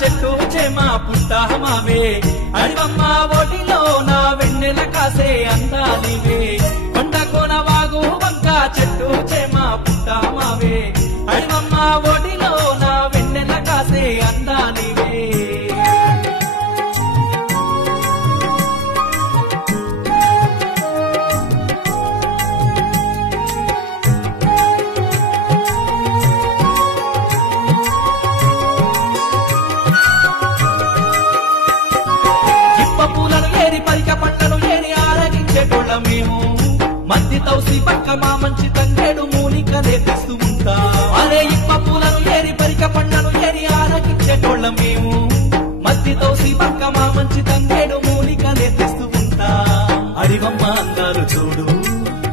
చెట్టు చేమా పుట్టమావే అడివమ్మ ఒడిలో నా వెన్నెల కాసే అందాలివే కొండ కోన వాగు వంక చెట్టు చేమా పుట్టమావే అడివమ్మ ఒడిలో నా వెన్నెల కాసే అందాలివే మేము మధ్య తౌసి పక్క మా మంచి తంగేడు మూలికలే తెస్తూ ఉంటా అరే ఇప్ప పూలను ఏరి పరిక పండ్లను ఏరి ఆరగించేటోళ్ళ మేము మధ్య తౌసి పక్క మా మంచి తంగేడు మూలికలే తెస్తూ ఉంటా అడివమ్మ అందాలు చూడు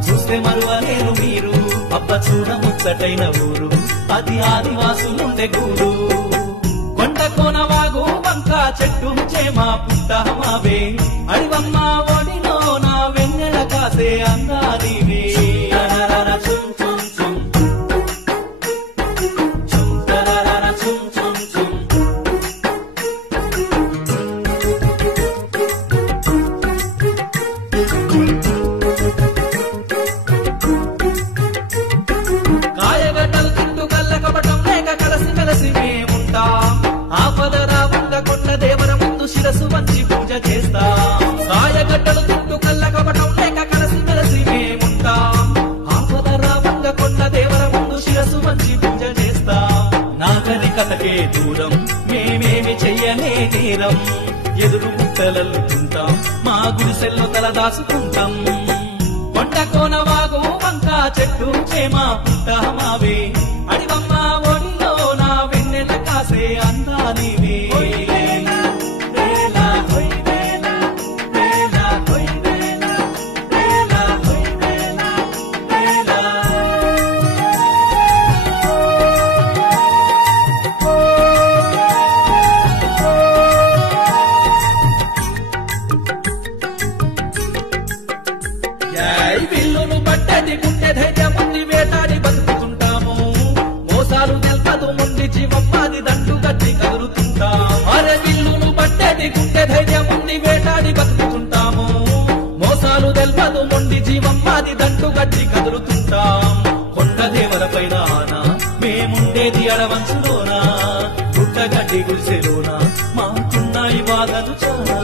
చూస్తే మరువలేరు మీరు అబ్బ చూడ ముచ్చటైన ఊరు అది ఆదివాసులుండే గూడు కొండ కోన వాగు వంక చెట్టు చేమా పుట్టమావే అడివమ్మ ఒడిలో నా వెన్నెల కాసే అందాలివే చుం చుం చుం చుం తరరర చుం చుం చుం కాయగడ్డలు తింటూ కళ్ళ కపటం లేక కలసి మెలసి మేముంటాం ఆపదరా వంగ కొండ దేవర ముందు శిరసు వంచి పూజ చేస్తాం కాయగడ్డలు తింటూ కళ్ళ కపటం లేక కలసి మెలసి మేముంటాం ఆపదరా వంగ కొండ దేవర ముందు శిరసు వంచి పూజ చేస్తాం నాగరికతకే దూరం మేమేమి చెయ్యలే నేరం ఎదురు ముట్టలల్లుకుంటాం మా గుడిసెల్లో తల దాచుకుంటాం కొండ కోన వాగు వంక చెట్టు చేమా పుట్టమావే అడివమ్మ ఒడిలో నా వెన్నెల కాసే అందాలివే విల్లును పట్టది గుండె ధైర్యం ఉంది వేటాడి బతుకుతుంటాము మోసాలు నిల్పదు ముండి జీవమ్మాది దండు గట్టి కదులుతుంటాం అరే విల్లును పట్టది గుండె ధైర్యం ఉంది వేటాడి బతుకుతుంటాము మోసాలు తెల్పదు ముండి జీవమ్మాది దండు గట్టి కదులుతుంటాం కొండ దేవర పైన మేముండేది అడవంచులోనా గుట్టగడ్డి గుడిసెలోనా మాకున్నాయి బాధలు చాలా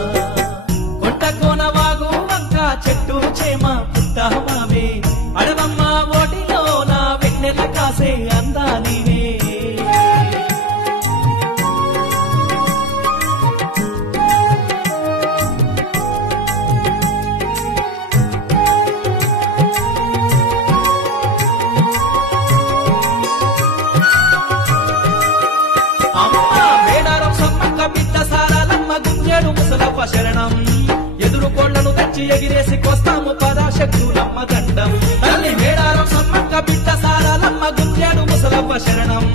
కొండ కోన వాగు వంక చెట్టు చేమా పుట్టమావే అడవమ్మ ఒడిలో నా వెన్నెల కాసే అందాలివే అమ్మ మేడారం సమ్మక్క పిట్ట సారాలమ్మ గుంజేడు ముసలవ్వ శరణం ఎదురు కోళ్లను తెచ్చి ఎగిరేసి కోస్తాము పరాశక్తులమ్మ దండం తల్లి మేడారం సమ్మక్క బిడ్డ సారాలమ్మ గుంజేడు ముసలవ్వ శరణం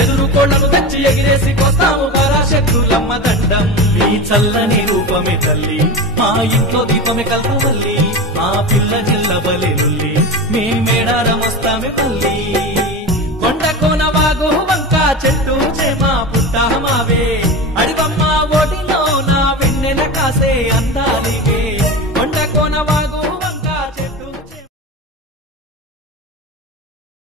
ఎదురు కోళ్లను తెచ్చి ఎగిరేసి కోస్తాము పరాశక్తులమ్మ దండం మీ చల్లని రూపమే తల్లి మా ఇంట్లో దీపమే కల్పవల్లి మా పిల్ల జిల్ల బలిలుల్లి మీ మేడారం వస్తామే తల్లి కొండ కోన వాగు వంక చెట్టు చేమా పుట్టమావే అడివమ్మ ఒడిలో నా వెన్నెల కాసే అందాలివే